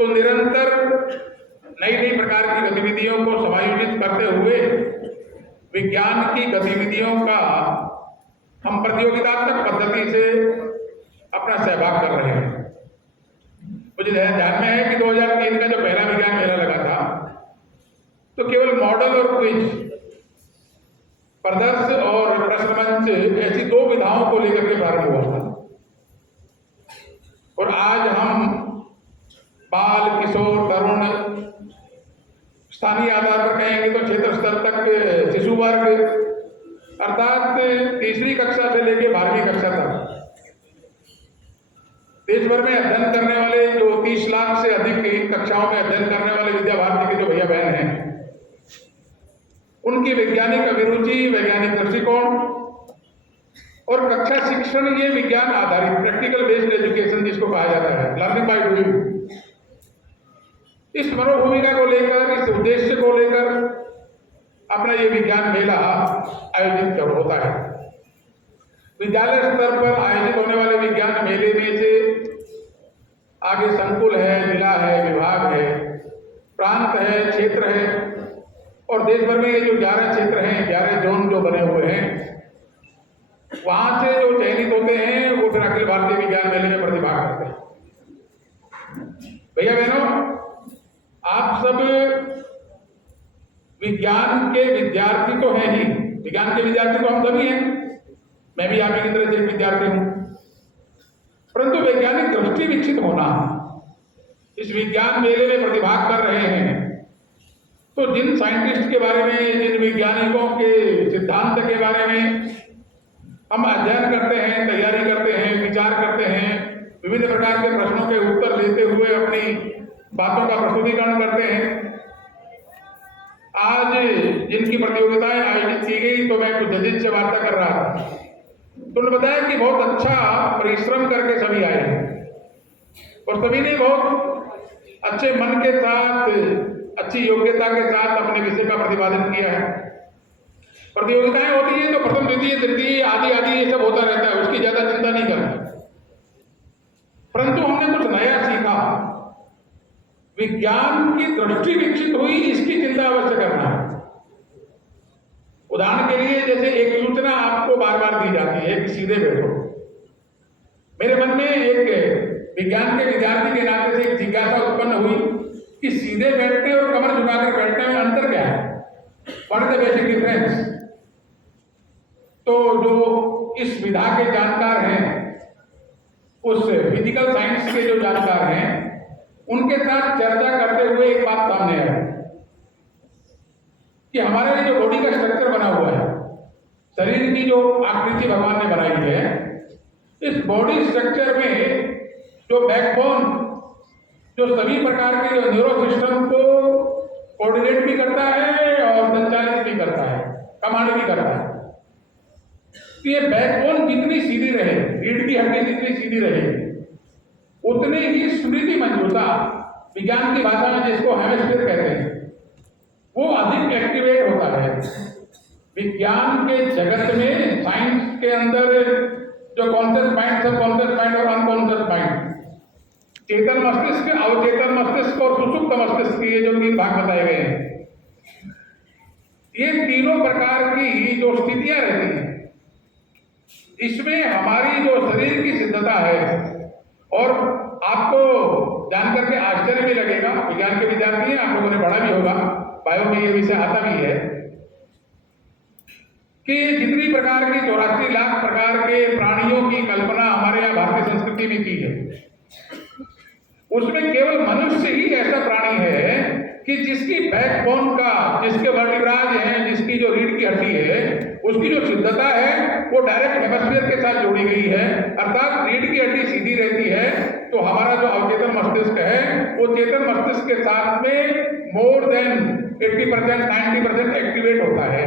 तो निरंतर नई नई प्रकार की गतिविधियों को समायोजित करते हुए विज्ञान की गतिविधियों का हम प्रतियोगितात्मक पद्धति से अपना सहभाग कर रहे हैं। मुझे ध्यान में है कि 2003 का जो पहला विज्ञान मेला लगा था तो केवल मॉडल और क्विज, प्रदर्श और प्रश्न मंच ऐसी दो विधाओं को लेकर के प्रारंभ हुआ था। और आज हम बाल, किशोर, तरुण, स्थानीय आधार पर कहेंगे तो क्षेत्र स्तर तक शिशु वर्ग अर्थात तीसरी कक्षा से लेकर 12वीं कक्षा तक देश भर में अध्ययन करने वाले जो 30 लाख से अधिक इन कक्षाओं में अध्ययन करने वाले विद्या भारती के जो भैया बहन हैं, उनकी वैज्ञानिक अभिरुचि, वैज्ञानिक दृष्टिकोण और कक्षा शिक्षण, ये विज्ञान आधारित प्रैक्टिकल बेस्ड एजुकेशन जिसको कहा जाता है, लर्निंग बाय डूइंग, इस मनोभूमिका को लेकर, इस उद्देश्य को लेकर अपना ये विज्ञान मेला आयोजित होता है। विद्यालय स्तर पर आयोजित होने वाले विज्ञान मेले में से आगे संकुल है, जिला है, विभाग है, प्रांत है, क्षेत्र है और देश भर में ये जो 11 क्षेत्र हैं, 11 जोन जो बने हुए हैं, वहां से जो चयनित होते हैं वो फिर अखिल भारतीय विज्ञान मेले में प्रतिभाग करते हैं। भैया बहनों, आप सब विज्ञान के विद्यार्थी तो हैं ही, विज्ञान के विद्यार्थी तो हम सभी हैं, मैं भी आप की तरह से एक विद्यार्थी हूं, परंतु वैज्ञानिक दृष्टि विकसित होना, इस विज्ञान मेले में प्रतिभाग कर रहे हैं तो जिन साइंटिस्ट के बारे में, जिन वैज्ञानिकों के सिद्धांत के बारे में हम अध्ययन करते हैं, तैयारी करते हैं, विचार करते हैं, विभिन्न प्रकार के प्रश्नों के उत्तर देते हुए अपनी बातों का प्रस्तुतिकरण करते हैं, आज जिनकी प्रतियोगिताएं आयोजित की गई तो मैं कुछ जजेस से वार्ता कर रहा था तो उन्होंने बताया कि बहुत अच्छा परिश्रम करके सभी आए और सभी ने बहुत अच्छे मन के साथ, अच्छी योग्यता के साथ अपने विषय का प्रतिपादन किया है। प्रतियोगिताएं होती है तो प्रथम, द्वितीय, तृतीय आदि आदि ये सब होता रहता है, उसकी ज्यादा चिंता नहीं करते, परंतु हमने कुछ नया सीखा, विज्ञान की दृष्टि विकसित हुई, इसकी चिंता अवश्य करना है। उदाहरण के लिए जैसे एक सूचना आपको बार बार दी जाती है कि सीधे बैठो, मेरे मन में एक विज्ञान के विद्यार्थी के नाते से एक जिज्ञासा उत्पन्न हुई कि सीधे बैठने और कमर झुकाकर बैठने में अंतर क्या है, what is the basic difference. तो जो इस विधा के जानकार हैं, उस फिजिकल साइंस के जो जानकार हैं, उनके साथ चर्चा करते हुए एक बात सामने आई कि हमारे जो बॉडी का स्ट्रक्चर बना हुआ है, शरीर की जो आकृति भगवान ने बनाई है, इस बॉडी स्ट्रक्चर में जो बैकबोन, जो सभी प्रकार के जो न्यूरो सिस्टम को कोऑर्डिनेट भी करता है और संचालित भी करता है, कमांड भी करता है, तो ये बैकबोन जितनी सीधी रहे, रीढ़ की हड्डी जितनी सीधी रहे, उतनी ही स्मृति मंजूता, विज्ञान की भाषा में जिसको हेमिस्फीयर कहते हैं, वो अधिक एक्टिवेट होता है। विज्ञान के जगत में, साइंस के अंदर जो कॉन्शियस माइंड, सब कॉन्शियस माइंड और अनकॉन्शियस माइंड, चेतन मस्तिष्क, अवचेतन मस्तिष्क और सुषुप्त मस्तिष्क, ये जो 3 भाग बताए गए हैं, ये तीनों प्रकार की जो स्थितियां रहती हैं, इसमें हमारी जो शरीर की सिद्धता है, और आपको जानकर के आश्चर्य भी लगेगा, विज्ञान के विद्यार्थी हैं, आप लोगों ने पढ़ा भी होगा, बायो में ये विषय आता भी है कि जितनी प्रकार की 84 लाख प्रकार के प्राणियों की कल्पना हमारे यहाँ भारतीय संस्कृति में की है, उसमें केवल मनुष्य ही ऐसा प्राणी है कि जिसकी बैकबोन का, जिसके वर्टिब्राज हैं, जिसकी जो रीढ़ की हड्डी है, उसकी जो सिद्धता है वो डायरेक्ट हेमिस्फीयर के साथ जोड़ी गई है, अर्थात रीढ़ की हड्डी सीधी रहती है तो हमारा जो अवचेतन मस्तिष्क है वो चेतन मस्तिष्क के साथ में मोर देन 80%, 90% एक्टिवेट होता है।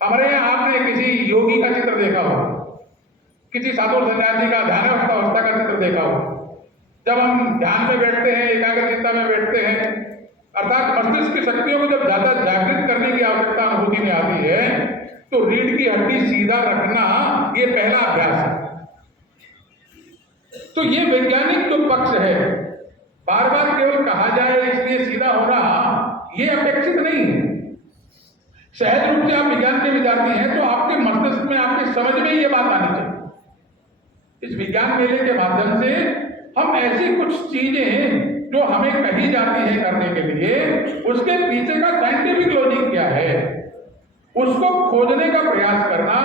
हमारे यहाँ आपने किसी योगी का चित्र देखा हो, किसी साधु सन्यासी का ध्यानावस्था का चित्र देखा हो, जब हम ध्यान में बैठते हैं, एकाग्रचित्ता में बैठते हैं, अर्थात मस्तिष्क की शक्तियों को जब ज्यादा जागृत करने की आवश्यकता अनुभूति में आती है तो रीढ़ की हड्डी सीधा रखना ये पहला अभ्यास है। तो ये वैज्ञानिक जो पक्ष है, बार बार केवल कहा जाए इसलिए सीधा होना ये अपेक्षित नहीं है। सहज रूप से आप विज्ञान के विद्यार्थी हैं तो आपके मस्तिष्क में, आपके समझ में ये बात आनी चाहिए। इस विज्ञान मेले के माध्यम से हम ऐसी कुछ चीजें जो हमें कही जाती है करने के लिए, उसके पीछे का साइंटिफिक लॉजिक क्या है, उसको खोजने का प्रयास करना,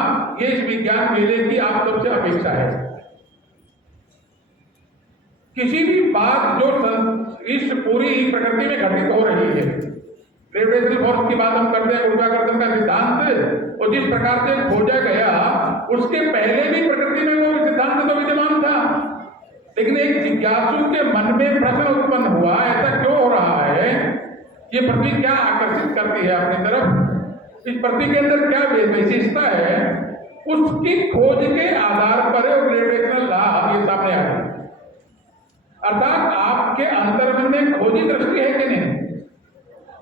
ये इस विज्ञान मेले की आप सबसे अपेक्षा है। किसी भी बात जो इस पूरी प्रकृति में घटित हो रही है, ग्रेविटेशनल फोर्स की बात हम करते हैं, गुरुत्वाकर्षण का सिद्धांत, और जिस प्रकार से खोजा गया उसके पहले भी प्रकृति में वो सिद्धांत तो विद्यमान था, लेकिन एक जिज्ञासु के मन में प्रश्न उत्पन्न हुआ, ऐसा क्यों हो रहा है, ये पृथ्वी क्या आकर्षित करती है अपनी तरफ, इस पृथ्वी के अंदर क्या विशेषता है, उसकी खोज के आधार पर ग्रेविटेशनल लॉ ये सामने आ गई। अर्थात आपके अंतर्मन में खोजी दृष्टि है कि नहीं।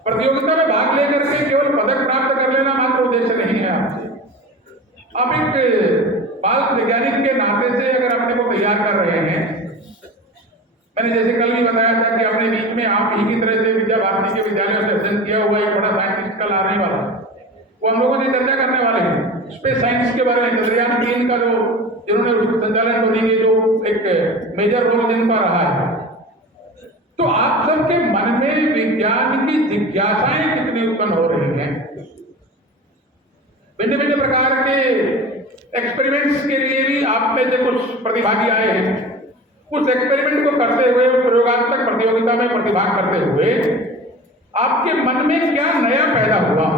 प्रतियोगिता में भाग लेकर के केवल पदक प्राप्त कर लेना मात्र उद्देश्य नहीं है आपसे। आप एक बाल वैज्ञानिक के नाते से अगर अपने को तैयार कर रहे हैं, मैंने जैसे कल भी बताया था कि अपने बीच में आप ही की तरह से विद्या भारती के विद्यालयों से अध्ययन किया हुआ एक बड़ा साइंटिस्ट कल आने वाला है, वो हम लोगों से चर्चा करने वाले हैं स्पेस साइंस के बारे में। चंद्रयान 3 का जो जिन्होंने उसको संचालन करेंगे, जो एक मेजर रोल जिनका रहा है, तो आप सबके मन में विज्ञान की जिज्ञासाएं कितनी उत्पन्न हो रही हैं। भिन्न भिन्न प्रकार के एक्सपेरिमेंट्स के लिए भी आप में से कुछ प्रतिभागी आए हैं। उस एक्सपेरिमेंट को करते हुए, प्रयोगात्मक प्रतियोगिता में प्रतिभाग करते हुए आपके मन में क्या नया पैदा हुआ,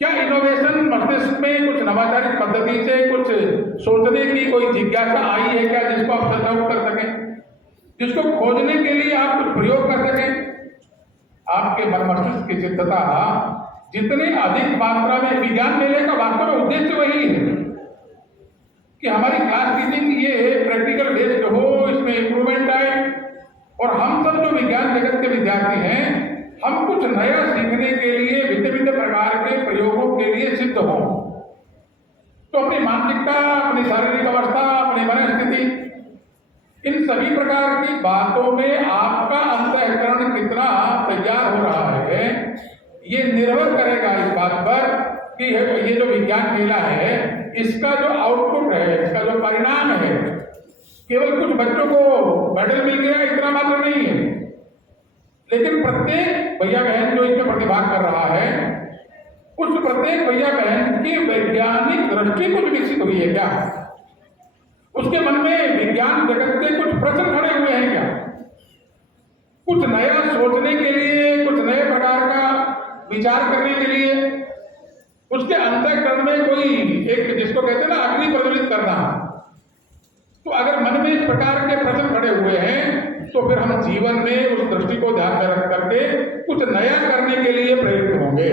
क्या इनोवेशन मस्तिष्क में कुछ नवाचारिक पद्धति से कुछ सोचने की कोई जिज्ञासा आई है क्या, जिसको आप सच आउट कर सकें, जिसको खोजने के लिए आप कुछ प्रयोग कर सकें। आपके मन मस्तिष्क की सिद्धता जितनी अधिक मात्रा में, विज्ञान मेले का वास्तव में उद्देश्य वही है कि हमारी क्लास टीचिंग ये प्रैक्टिकल बेस्ड हो, इसमें इंप्रूवमेंट आए, और हम सब जो विज्ञान जगत के विद्यार्थी हैं, हम कुछ नया सीखने के लिए भिन्न भिन्न प्रकार के प्रयोगों के लिए सिद्ध हों। तो अपनी मानसिकता, अपनी शारीरिक अवस्था, अपनी मनस्थिति, इन सभी प्रकार की बातों में आपका अंतःकरण कितना तैयार हो रहा है, ये निर्भर करेगा इस बात पर कि ये जो विज्ञान मेला है, इसका जो आउटपुट है, इसका जो परिणाम है, केवल कुछ बच्चों को मेडल मिल गया इतना मात्र नहीं है, लेकिन प्रत्येक भैया बहन जो इसमें प्रतिभाग कर रहा है, उस प्रत्येक भैया बहन की वैज्ञानिक दृष्टि कुछ विकसित हुई है क्या, उसके मन में विज्ञान जगत के कुछ प्रश्न खड़े हुए हैं क्या, कुछ नया सोचने के लिए, कुछ नए प्रकार का विचार करने के लिए, उसके अंतःकरण में कोई एक, जिसको कहते हैं ना, अग्नि प्रज्वलित करना। तो अगर मन में इस प्रकार के प्रश्न खड़े हुए हैं, तो फिर हम जीवन में उस दृष्टि को ध्यान में रख करके कुछ नया करने के लिए प्रेरित होंगे।